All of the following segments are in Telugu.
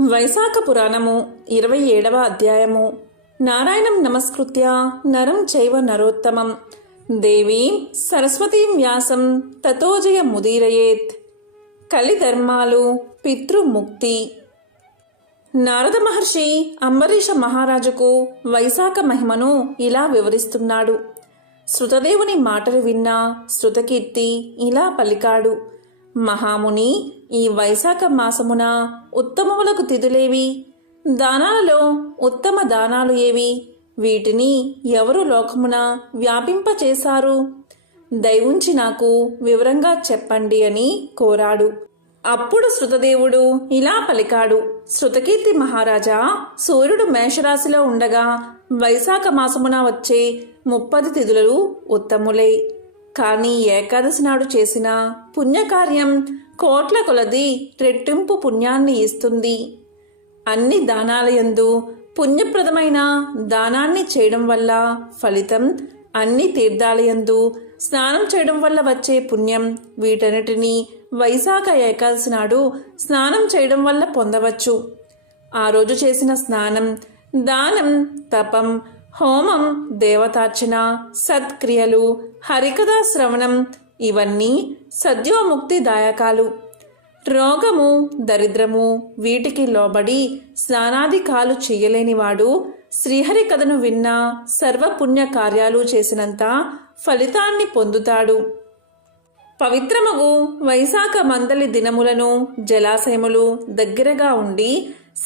వైశాఖ పురాణము ఇరవై ఏడవ అధ్యాయము. నారాయణం నమస్కృత్య నరం చైవ నరోత్తమం. దేవీం సరస్వతీం వ్యాసం తతోజయ ముదీరయేత్. కలిధర్మాలు పితృముక్తి. నారద మహర్షి అంబరీష మహారాజుకు వైశాఖ మహిమను ఇలా వివరిస్తున్నాడు. శృతదేవుని మాటలు విన్న శృతకీర్తి ఇలా పలికాడు. మహాముని ఈ వైశాఖ మాసమున ఉత్తమములకు తిథులేవి? దానాలలో ఉత్తమ దానాలు ఏవి? వీటిని ఎవరు లోకమున వ్యాపింపచేశారు? దయవుంచి నాకు వివరంగా చెప్పండి అని కోరాడు. అప్పుడు శృతదేవుడు ఇలా పలికాడు. శృతకీర్తి మహారాజా సూర్యుడు మేషరాశిలో ఉండగా వైశాఖ మాసమున వచ్చే ముప్పది తిథులు ఉత్తములే. కానీ ఏకాదశి నాడు చేసిన పుణ్యకార్యం కోట్ల కొలది రెట్టింపు పుణ్యాన్ని ఇస్తుంది. అన్ని దానాలయందు పుణ్యప్రదమైన దానాన్ని చేయడం వల్ల ఫలితం అన్ని తీర్థాలయందు స్నానం చేయడం వల్ల వచ్చే పుణ్యం వీటన్నిటినీ వైశాఖ ఏకాదశి నాడు స్నానం చేయడం వల్ల పొందవచ్చు. ఆ రోజు చేసిన స్నానం దానం తపం హోమం దేవతార్చన సత్క్రియలు హరికథా శ్రవణం ఇవన్నీ సద్యోముక్తిదాయకాలు. రోగము దరిద్రము వీటికి లోబడి స్నానాదికాలు చేయలేనివాడు శ్రీహరికథను విన్నా సర్వపుణ్య కార్యాలు చేసినంత ఫలితాన్ని పొందుతాడు. పవిత్రమగు వైశాఖ మందలి దినములను జలాశయములు దగ్గరగా ఉండి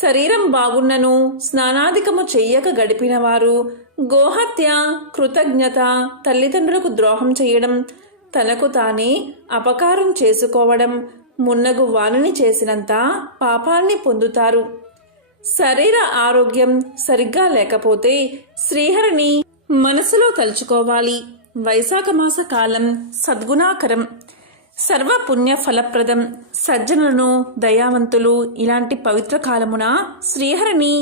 శరీరం బాగున్నను స్నానాధికము చెయ్యక గడిపినవారు గోహత్య కృతజ్ఞత తల్లిదండ్రులకు ద్రోహం చేయడం తనకు తానే అపకారం చేసుకోవడం మున్నగు వాణిని చేసినంత పాపాన్ని పొందుతారు. శరీర ఆరోగ్యం సరిగ్గా లేకపోతే శ్రీహరిని మనసులో తలుచుకోవాలి. వైశాఖ మాస కాలం సద్గుణాకరం. సర్వపుణ్య ఫలప్రదం సజ్జనులను దయావంతులు ఇలాంటి పవిత్ర కాలమున శ్రీహరిని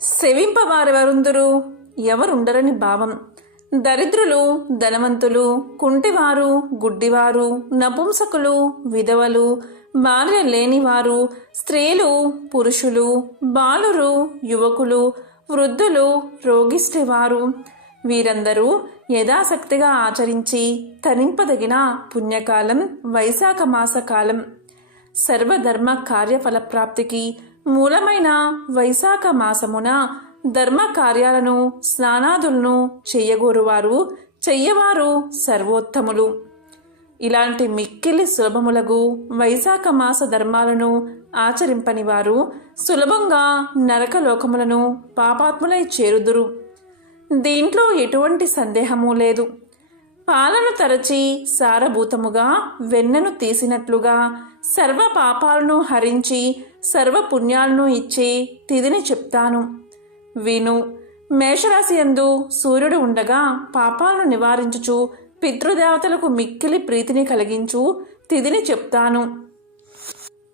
సెవింపవారెవరుందురు ఎవరుండరని భావం. దరిద్రులు ధనవంతులు కుంటివారు గుడ్డివారు నపుంసకులు విధవలు భార్య లేనివారు స్త్రీలు పురుషులు బాలురు యువకులు వృద్ధులు రోగిష్టివారు వీరందరూ యథాశక్తిగా ఆచరించి తరింపదగిన పుణ్యకాలం వైశాఖ మాసకాలం. సర్వధర్మ కార్యఫలప్రాప్తికి మూలమైన వైశాఖ మాసమున ధర్మ కార్యాలను స్నానాదులను చెయ్యగోరువారు చెయ్యవారు సర్వోత్తములు. ఇలాంటి మిక్కిలి సులభములగు వైశాఖ మాస ధర్మాలను ఆచరింపని వారు సులభంగా నరకలోకములను పాపాత్ములై చేరుదురు. దీంట్లో ఎటువంటి సందేహము లేదు. పాలను తరచి సారభూతముగా వెన్నను తీసినట్లుగా సర్వ పాపాలను హరించి సర్వ పుణ్యాలను ఇచ్చి తిదిని చెప్తాను. విను మేషరాశి యందు సూర్యుడు ఉండగా పాపాలను నివారించుచు పితృదేవతలకు మిక్కిలి ప్రీతిని కలిగించు తిదిని చెప్తాను.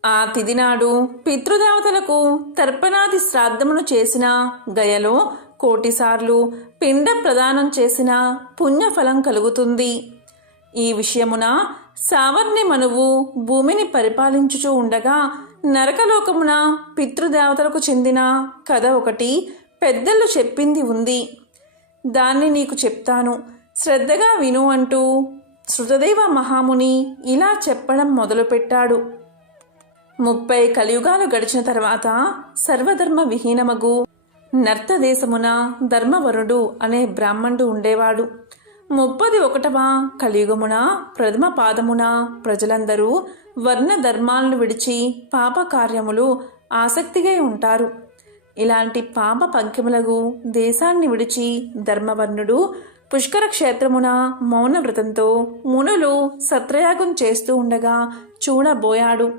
ఆ తిదినాడు పితృదేవతలకు తర్పణాది శ్రాద్ధమును చేసిన గయలో కోటిసార్లు పిండ ప్రదానం చేసిన పుణ్యఫలం కలుగుతుంది. ఈ విషయమున సావర్ణి మనువు భూమిని పరిపాలించుచూ ఉండగా నరకలోకమున పితృదేవతలకు చెందిన కథ ఒకటి పెద్దలు చెప్పింది ఉంది. దాన్ని నీకు చెప్తాను. శ్రద్ధగా విను అంటూ శృతదేవ మహాముని ఇలా చెప్పడం మొదలుపెట్టాడు. ముప్పై కలియుగాలు గడిచిన తర్వాత సర్వధర్మ విహీనమగు నర్తదేశమున ధర్మవరుడు అనే బ్రాహ్మణుడు ఉండేవాడు. ముప్పది ఒకటవ కలియుగమున ప్రథమ పాదమున ప్రజలందరూ వర్ణ ధర్మాలను విడిచి పాప కార్యములు ఆసక్తిగా ఉంటారు. ఇలాంటి పాప పంక్యములకు దేశాన్ని విడిచి ధర్మవర్ణుడు పుష్కర క్షేత్రమున మౌన వ్రతంతో మునులు సత్రయాగం చేస్తూ ఉండగా చూడబోయాడు.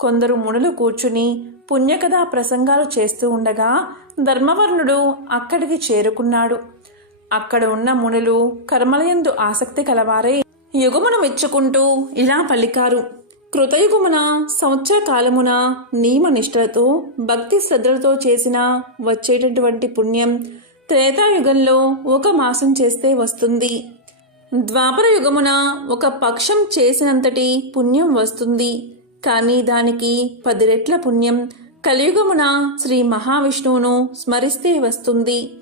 కొందరు మునులు కూర్చుని పుణ్యకథా ప్రసంగాలు చేస్తూ ఉండగా ధర్మవర్ణుడు అక్కడికి చేరుకున్నాడు. అక్కడ ఉన్న మునులు కర్మలయందు ఆసక్తి కలవారై యుగమును మెచ్చుకుంటూ ఇలా పలికారు. కృతయుగమున సంవత్సర కాలమున నియమనిష్టలతో భక్తి శ్రద్ధలతో చేసిన వచ్చేటటువంటి పుణ్యం త్రేతాయుగంలో ఒక మాసం చేస్తే వస్తుంది. ద్వాపర యుగమున ఒక పక్షం చేసినంతటి పుణ్యం వస్తుంది. కానీ దానికి పది రెట్ల పుణ్యం కలియుగమున శ్రీ మహావిష్ణువును స్మరిస్తే వస్తుంది.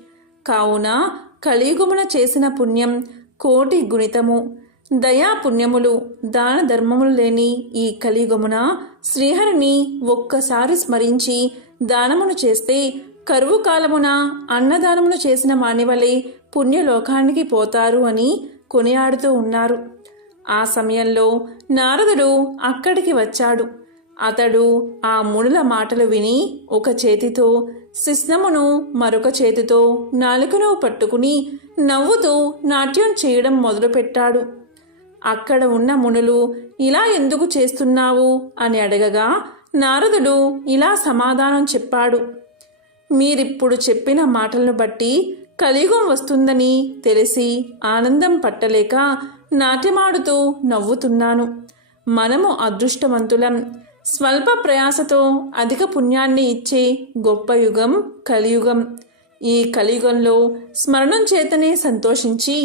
కావున కలియుగమున చేసిన పుణ్యం కోటి గుణితము. దయా పుణ్యములు దాన ధర్మములు లేని ఈ కలియుగమున శ్రీహరిని ఒక్కసారి స్మరించి దానమును చేస్తే కరువు కాలమున అన్నదానమును చేసిన మానివలే పుణ్యలోకానికి పోతారు అని కొనియాడుతూ ఉన్నారు. ఆ సమయంలో నారదుడు అక్కడికి వచ్చాడు. అతడు ఆ మునుల మాటలు విని ఒక చేతితో శిస్నమును మరొక చేతితో నాలుకను పట్టుకుని నవ్వుతూ నాట్యం చేయడం మొదలుపెట్టాడు. అక్కడ ఉన్న మునులు ఇలా ఎందుకు చేస్తున్నావు అని అడగగా నారదుడు ఇలా సమాధానం చెప్పాడు. మీరిప్పుడు చెప్పిన మాటలను బట్టి కలియుగం వస్తుందని తెలిసి ఆనందం పట్టలేక నాట్యమాడుతూ నవ్వుతున్నాను. మనము అదృష్టవంతులం. స్వల్ప ప్రయాసతో అధిక పుణ్యాన్ని ఇచ్చే గొప్ప యుగం కలియుగం. ఈ కలియుగంలో స్మరణం చేతనే సంతోషించి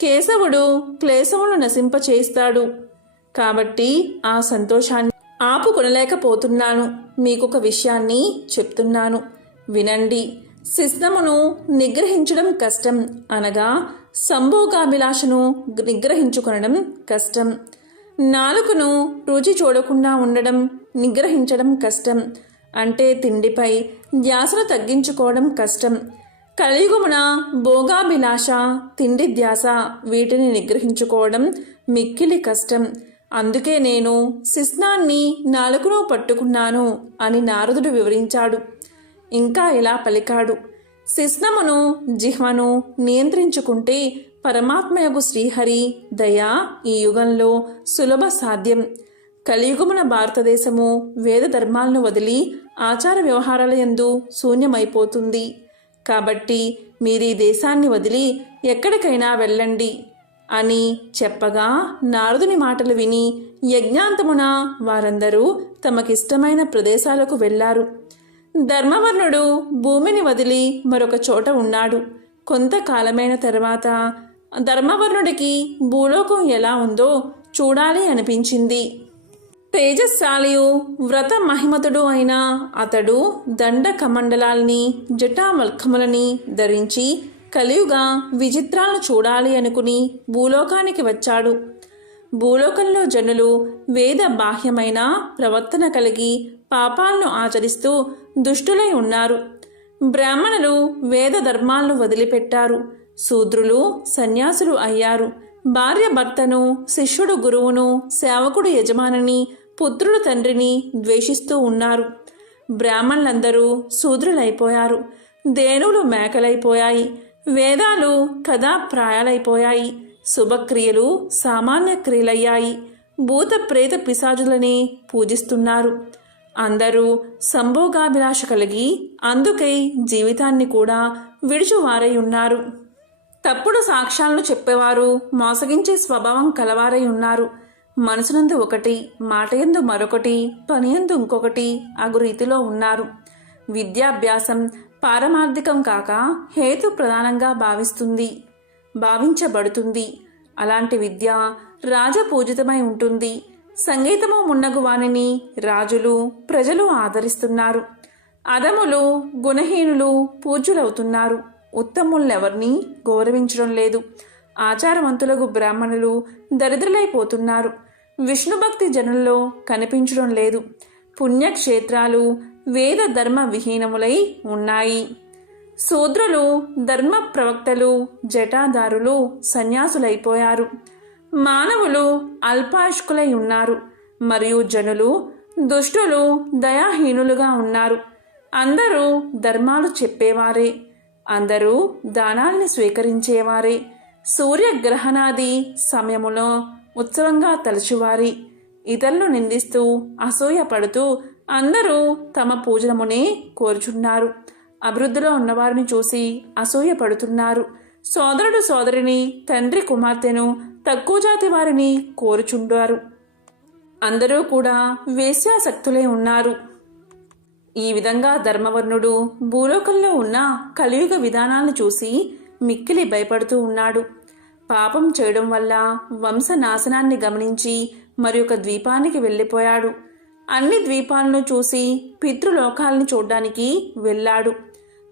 కేశవుడు క్లేశమును నశింపచేస్తాడు. కాబట్టి ఆ సంతోషాన్ని ఆపుకొనలేకపోతున్నాను. మీకొక విషయాన్ని చెప్తున్నాను. వినండి. శిస్నమును నిగ్రహించడం కష్టం అనగా సంభోగాభిలాషను నిగ్రహించుకొనడం కష్టం. నాలుకను రుచి చూడకుండా ఉండడం నిగ్రహించడం కష్టం. అంటే తిండిపై ధ్యాసను తగ్గించుకోవడం కష్టం. కలియుగమున భోగాభిలాష తిండి ధ్యాస వీటిని నిగ్రహించుకోవడం మిక్కిలి కష్టం. అందుకే నేను శిస్నాన్ని నాలుకను పట్టుకున్నాను అని నారదుడు వివరించాడు. ఇంకా ఇలా పలికాడు. శిస్నమును జిహ్వను నియంత్రించుకుంటే పరమాత్మయగు శ్రీహరి దయ ఈ యుగంలో సులభ సాధ్యం. కలియుగమున భారతదేశము వేద ధర్మాలను వదిలి ఆచార వ్యవహారాల యందు శూన్యమైపోతుంది. కాబట్టి మీరీ దేశాన్ని వదిలి ఎక్కడికైనా వెళ్ళండి అని చెప్పగా నారదుని మాటలు విని యజ్ఞాంతమున వారందరూ తమకిష్టమైన ప్రదేశాలకు వెళ్ళారు. ధర్మవర్ణుడు భూమిని వదిలి మరొక చోట ఉన్నాడు. కొంతకాలమైన తర్వాత ధర్మవర్ణుడికి భూలోకం ఎలా ఉందో చూడాలి అనిపించింది. తేజశాలియు వ్రత మహిమతుడు అయిన అతడు దండ కమండలాల్ని జటామల్కములని ధరించి కలియుగ విచిత్రాలను చూడాలి అనుకుని భూలోకానికి వచ్చాడు. భూలోకంలో జనులు వేద బాహ్యమైన ప్రవర్తన కలిగి పాపాలను ఆచరిస్తూ దుష్టులై ఉన్నారు. బ్రాహ్మణులు వేద ధర్మాలను వదిలిపెట్టారు. శూద్రులు సన్యాసులు అయ్యారు. భార్య భర్తను శిష్యుడు గురువును సేవకుడు యజమానిని పుత్రుడు తండ్రిని ద్వేషిస్తూ ఉన్నారు. బ్రాహ్మణులందరూ శూద్రులైపోయారు. దేనులు మేకలైపోయాయి. వేదాలు కథాప్రాయాలైపోయాయి. శుభక్రియలు సామాన్య క్రియలయ్యాయి. భూత ప్రేత పిశాచులని పూజిస్తున్నారు. అందరూ సంభోగాభిలాష కలిగి అందుకై జీవితాన్ని కూడా విడిచువారై ఉన్నారు. తప్పుడు సాక్ష్యాలను చెప్పేవారు మోసగించే స్వభావం కలవారై ఉన్నారు. మనసునందు ఒకటి మాటయందు మరొకటి పనియందు ఇంకొకటి అగు రీతిలో ఉన్నారు. విద్యాభ్యాసం పారమార్థికం కాక హేతు ప్రధానంగా భావిస్తుంది భావించబడుతుంది. అలాంటి విద్య రాజపూజితమై ఉంటుంది. సంగీతము మున్నగు వానిని రాజులు ప్రజలు ఆదరిస్తున్నారు. అదములు గుణహీనులు పూజ్యులవుతున్నారు. ఉత్తములెవరిని గౌరవించడం లేదు. ఆచారవంతులకు బ్రాహ్మణులు దరిద్రులైపోతున్నారు. విష్ణుభక్తి జనుల్లో కనిపించడం లేదు. పుణ్యక్షేత్రాలు వేద ధర్మ విహీనములై ఉన్నాయి. శూద్రులు ధర్మ ప్రవక్తలు జటాదారులు సన్యాసులైపోయారు. మానవులు అల్పాయుష్కులై ఉన్నారు మరియు జనులు దుష్టులు దయాహీనులుగా ఉన్నారు. అందరూ ధర్మాలు చెప్పేవారే అందరూ దానాల్ని స్వీకరించేవారే సూర్యగ్రహణాది సమయములో ఉత్సవంగా తలచువారి. ఇతరులు నిందిస్తూ అసూయపడుతూ అందరూ తమ పూజనమునే కోరుచున్నారు. అభివృద్ధిలో ఉన్నవారిని చూసి అసూయపడుతున్నారు. సోదరుడు సోదరిని తండ్రి కుమార్తెను తక్కువ జాతి వారిని కోరుచుండారు. అందరూ కూడా వేశ్యాసక్తులే ఉన్నారు. ఈ విధంగా ధర్మవర్ణుడు భూలోకంలో ఉన్న కలియుగ విధానాలను చూసి మిక్కిలి భయపడుతూ ఉన్నాడు. పాపం చేయడం వల్ల వంశనాశనాన్ని గమనించి మరి ఒక ద్వీపానికి వెళ్ళిపోయాడు. అన్ని ద్వీపాలను చూసి పితృలోకాలను చూడ్డానికి వెళ్ళాడు.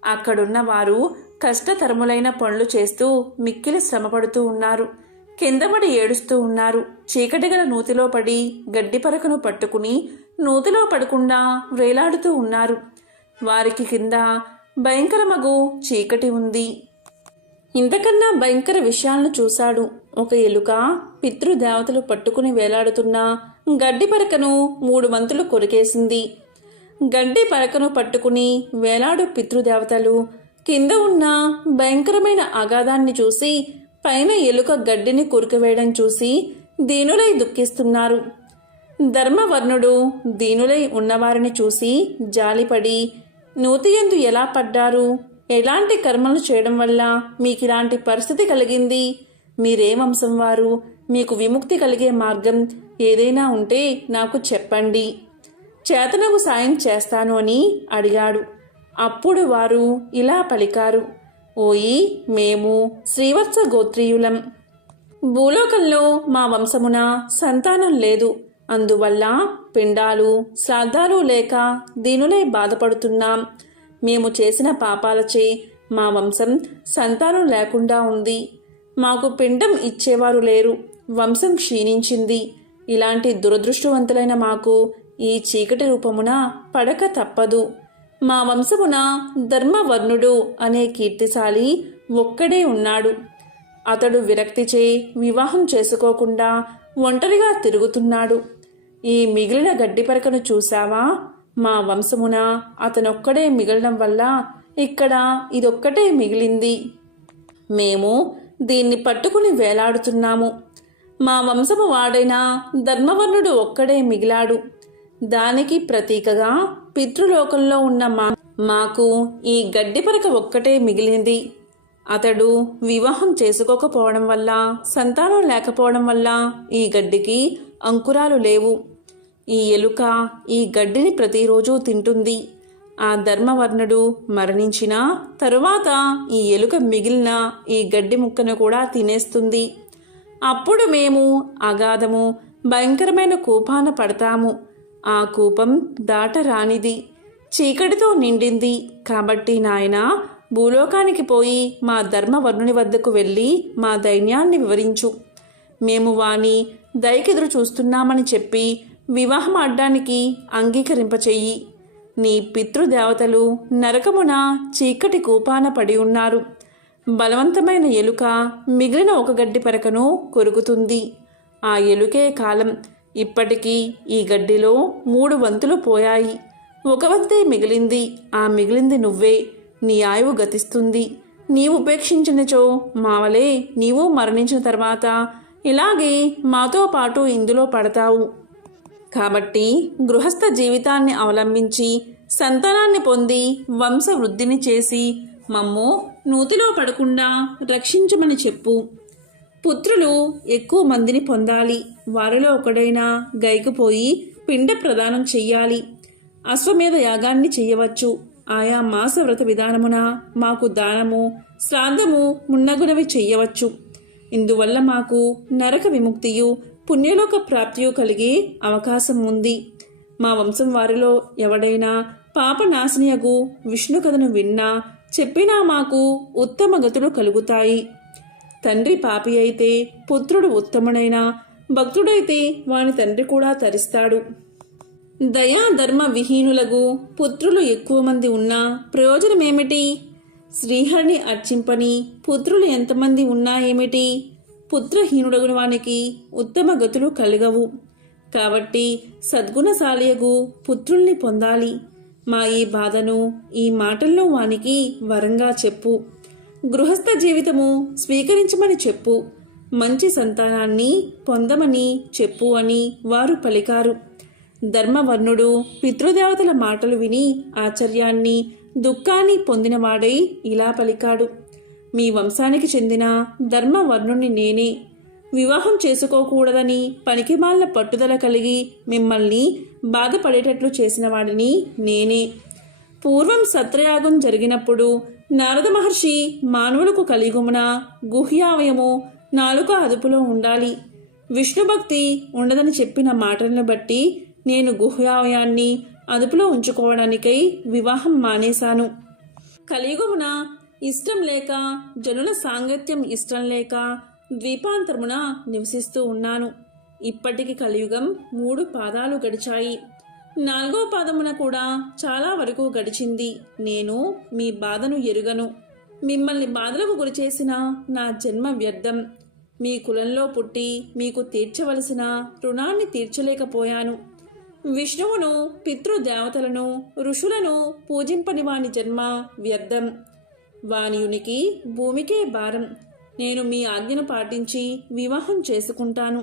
అక్కడున్న వారు కష్టతరములైన పనులు చేస్తూ మిక్కిలి శ్రమపడుతూ ఉన్నారు. కిందపడి ఏడుస్తూ ఉన్నారు. చీకటి గల నూతిలో పడి గడ్డి పరకను పట్టుకుని నూతిలో పడకుండా వేలాడుతూ ఉన్నారు. వారికి కింద భయంకరమగు చీకటి ఉంది. ఇంతకన్నా భయంకర విషయాలను చూశాడు. ఒక ఎలుక పితృదేవతలు పట్టుకుని వేలాడుతున్న గడ్డి పరకను మూడు మంతులు కొరికేసింది. గడ్డి పరకను పట్టుకుని వేలాడు పితృదేవతలు కింద ఉన్న భయంకరమైన అగాధాన్ని చూసి పైన ఎలుక గడ్డిని కొరికివేయడం చూసి దీనులై దుఃఖిస్తున్నారు. ధర్మవర్ణుడు దీనులై ఉన్నవారిని చూసి జాలిపడి నూతియందు ఎలా పడ్డారు? ఎలాంటి కర్మలు చేయడం వల్ల మీకు ఇలాంటి పరిస్థితి కలిగింది? మీరే వంశం వారు మీకు విముక్తి కలిగే మార్గం ఏదైనా ఉంటే నాకు చెప్పండి. చేతనకు సాయం చేస్తాను అని అడిగాడు. అప్పుడు వారు ఇలా పలికారు. ఓయి మేము శ్రీవత్స గోత్రీయులం. భూలోకంలో మా వంశమున సంతానం లేదు. అందువల్ల పిండాలు శ్రాద్ధాలు లేక దీనులే బాధపడుతున్నాం. మేము చేసిన పాపాలచే మా వంశం సంతానం లేకుండా ఉంది. మాకు పిండం ఇచ్చేవారు లేరు. వంశం క్షీణించింది. ఇలాంటి దురదృష్టవంతులైన మాకు ఈ చీకటి రూపమున పడక తప్పదు. మా వంశమున ధర్మవర్ణుడు అనే కీర్తిశాలి ఒక్కడే ఉన్నాడు. అతడు విరక్తిచే వివాహం చేసుకోకుండా ఒంటరిగా తిరుగుతున్నాడు. ఈ మిగిలిన గడ్డి పరకను చూశావా? మా వంశమున అతనొక్కడే మిగలడం వల్ల ఇక్కడ ఇదొక్కటే మిగిలింది. మేము దీన్ని పట్టుకుని వేలాడుతున్నాము. మా వంశము వాడైన ధర్మవర్ణుడు ఒక్కడే మిగిలాడు. దానికి ప్రతీకగా పితృలోకంలో ఉన్న మా మాకు ఈ గడ్డి పరక ఒక్కటే మిగిలింది. అతడు వివాహం చేసుకోకపోవడం వల్ల సంతానం లేకపోవడం వల్ల ఈ గడ్డికి అంకురాలు లేవు. ఈ ఎలుక ఈ గడ్డిని ప్రతిరోజు తింటుంది. ఆ ధర్మవర్ణుడు మరణించిన తరువాత ఈ ఎలుక మిగిలిన ఈ గడ్డి ముక్కను కూడా తినేస్తుంది. అప్పుడు మేము అగాధము భయంకరమైన కూపాన పడతాము. ఆ కూపం దాటరానిది. చీకటితో నిండింది. కాబట్టి నాయన భూలోకానికి పోయి మా ధర్మవర్ణుని వద్దకు వెళ్ళి మా దైన్యాన్ని వివరించు. మేము వాని దయకెదురు చూస్తున్నామని చెప్పి వివాహం ఆడ్డానికి అంగీకరింపచెయ్యి నీ పితృదేవతలు నరకమున చీకటి కూపాన పడి ఉన్నారు. బలవంతమైన ఎలుక మిగిలిన ఒక గడ్డి పరకను కొరుకుతుంది. ఆ ఎలుకే కాలం. ఇప్పటికీ ఈ గడ్డిలో మూడు వంతులు పోయాయి. ఒక వంతే మిగిలింది. ఆ మిగిలింది నువ్వే. నీ ఆయువు గతిస్తుంది. నీవు ఉపేక్షించినచో మావలే నీవు మరణించిన తర్వాత ఇలాగే మాతో పాటు ఇందులో పడతావు. కాబట్టి గృహస్థ జీవితాన్ని అవలంబించి సంతానాన్ని పొంది వంశ వృద్ధిని చేసి మమ్ము నూతిలో పడకుండా రక్షించమని చెప్పు. పుత్రులు ఎక్కువ మందిని పొందాలి. వారిలో ఒకడైనా గైకుపోయి పిండ ప్రదానం చెయ్యాలి. అశ్వమేధ యాగాన్ని చెయ్యవచ్చు. ఆయా మాస వ్రత విధానమున మాకు దానము శ్రాద్ధము మున్నగునవి చెయ్యవచ్చు. ఇందువల్ల మాకు నరక విముక్తియు పుణ్యలోక ప్రాప్తియు కలిగే అవకాశం ఉంది మా వంశం వారిలో ఎవడైనా పాపనాశనియగు విష్ణు కథను విన్నా చెప్పినా మాకు ఉత్తమ గతులు కలుగుతాయి. తండ్రి పాపి అయితే పుత్రుడు ఉత్తముడైనా భక్తుడైతే వాని తండ్రి కూడా తరిస్తాడు. దయా ధర్మ విహీనులకు పుత్రులు ఎక్కువ మంది ఉన్నా ప్రయోజనమేమిటి? శ్రీహరిని అర్చింపని పుత్రులు ఎంతమంది ఉన్నా ఏమిటి? పుత్రహీనుడగుని వానికి ఉత్తమ గతులు కలగవు. కాబట్టి సద్గుణశాలియగు పుత్రుల్ని పొందాలి. మా ఈ బాధను ఈ మాటల్లో వానికి వరంగా చెప్పు. గృహస్థ జీవితము స్వీకరించమని చెప్పు. మంచి సంతానాన్ని పొందమని చెప్పు అని వారు పలికారు. ధర్మవర్ణుడు పితృదేవతల మాటలు విని ఆశ్చర్యాన్ని దుఃఖాన్ని పొందినవాడై ఇలా పలికాడు. మీ వంశానికి చెందిన ధర్మవర్ణుణ్ణి నేనే. వివాహం చేసుకోకూడదని పనికిమాల పట్టుదల కలిగి మిమ్మల్ని బాధపడేటట్లు చేసిన వాడిని నేనే. పూర్వం సత్రయాగం జరిగినప్పుడు నారద మహర్షి మానవులకు కలిగుమున గుహ్యావయము నాలుక అదుపులో ఉండాలి. విష్ణుభక్తి ఉండదని చెప్పిన మాటలను బట్టి నేను గుహ్యాయాన్ని అదుపులో ఉంచుకోవడానికై వివాహం మానేశాను. కలియుగమున ఇష్టం లేక జనుల సాంగత్యం ఇష్టం లేక ద్వీపాంతరమున నివసిస్తూ ఉన్నాను. ఇప్పటికి కలియుగం మూడు పాదాలు గడిచాయి. నాలుగో పాదమున కూడా చాలా వరకు గడిచింది. నేను మీ బాధను ఎరుగను. మిమ్మల్ని బాధలకు గురిచేసిన నా జన్మ వ్యర్థం. మీ కులంలో పుట్టి మీకు తీర్చవలసిన రుణాన్ని తీర్చలేకపోయాను. విష్ణువును పితృదేవతలను ఋషులను పూజింపని వాని జన్మ వ్యర్థం. వానియునికి భూమికే భారం. నేను మీ ఆజ్ఞను పాటించి వివాహం చేసుకుంటాను.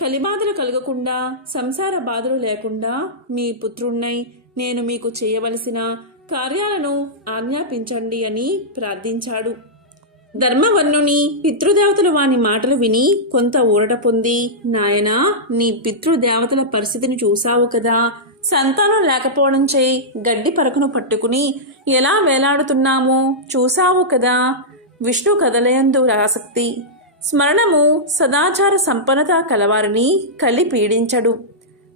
కలిబాధలు కలగకుండా సంసార బాధలు లేకుండా మీ పుత్రుణ్ణై నేను మీకు చేయవలసిన కార్యాలను ఆజ్ఞాపించండి అని ప్రార్థించాడు. ధర్మవర్ణుని పితృదేవతలు వాని మాటలు విని కొంత ఊరట పొంది నాయనా నీ పితృదేవతల పరిస్థితిని చూశావు కదా. సంతానం లేకపోవడం చేయి గడ్డి పరకును పట్టుకుని ఎలా వేలాడుతున్నామో చూశావు కదా. విష్ణు కదలయందు ఆసక్తి స్మరణము సదాచార సంపన్నత కలవారిని కలి పీడించడు.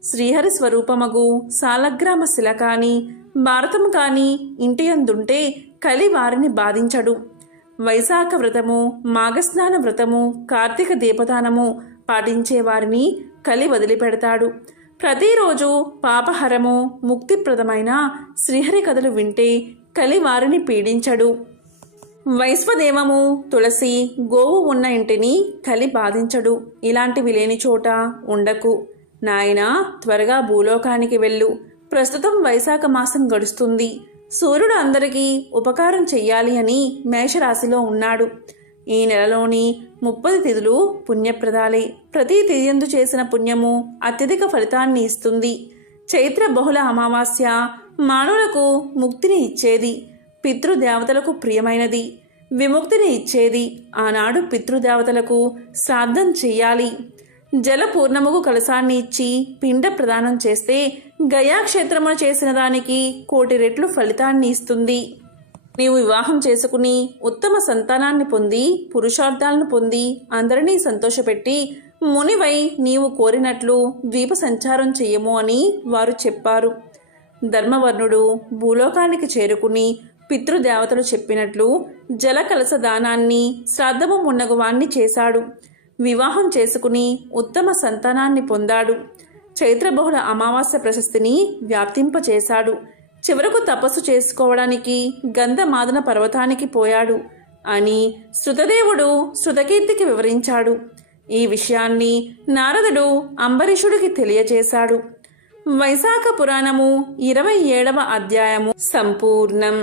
శ్రీహరి స్వరూపమగు సాలగ్రామ శిల కాని భారతం కాని ఇంటియందుంటే కలి వారిని బాధించడు. వైశాఖ వ్రతము మాఘస్నాన వ్రతము కార్తీక దీపదానము పాటించే వారిని కలి వదిలిపెడతాడు. ప్రతిరోజు పాపహరము ముక్తిప్రదమైన శ్రీహరి కథలు వింటే కలి వారిని పీడించడు. వైశ్వదేవము తులసి గోవు ఉన్న ఇంటిని కలి బాధించడు. ఇలాంటివి లేని చోట ఉండకు. నాయనా త్వరగా భూలోకానికి వెళ్ళు. ప్రస్తుతం వైశాఖ మాసం గడుస్తుంది. సూర్యుడు అందరికీ ఉపకారం చెయ్యాలి అని మేషరాశిలో ఉన్నాడు. ఈ నెలలోని ముప్పది తిథులు పుణ్యప్రదాలే. ప్రతి తిథియందు చేసిన పుణ్యము అత్యధిక ఫలితాన్ని ఇస్తుంది. చైత్ర బహుళ అమావాస్య మానవులకు ముక్తిని ఇచ్చేది పితృదేవతలకు ప్రియమైనది. విముక్తిని ఇచ్చేది ఆనాడు పితృదేవతలకు శ్రాద్ధం చెయ్యాలి. జల పూర్ణముకు కలసాన్ని ఇచ్చి పిండ ప్రదానం చేస్తే గయాక్షేత్రమున చేసిన దానికి కోటి రెట్లు ఫలితాన్ని ఇస్తుంది. నీవు వివాహం చేసుకుని ఉత్తమ సంతానాన్ని పొంది పురుషార్థాలను పొంది అందరినీ సంతోషపెట్టి మునివై నీవు కోరినట్లు ద్వీప సంచారం చెయ్యము అని వారు చెప్పారు. ధర్మవర్ణుడు భూలోకానికి చేరుకుని పితృదేవతలు చెప్పినట్లు జలకలస దానాన్ని శ్రాద్ధము మున్నగువాన్ని చేశాడు. వివాహం చేసుకుని ఉత్తమ సంతానాన్ని పొందాడు. చైత్రబహుళ అమావాస్య ప్రశస్తిని వ్యాప్తింపచేశాడు. చివరకు తపస్సు చేసుకోవడానికి గంధమాదన పర్వతానికి పోయాడు అని శృతదేవుడు శృతకీర్తికి వివరించాడు. ఈ విషయాన్ని నారదుడు అంబరీషుడికి తెలియజేశాడు వైశాఖ పురాణము ఇరవై ఏడవ అధ్యాయము సంపూర్ణం.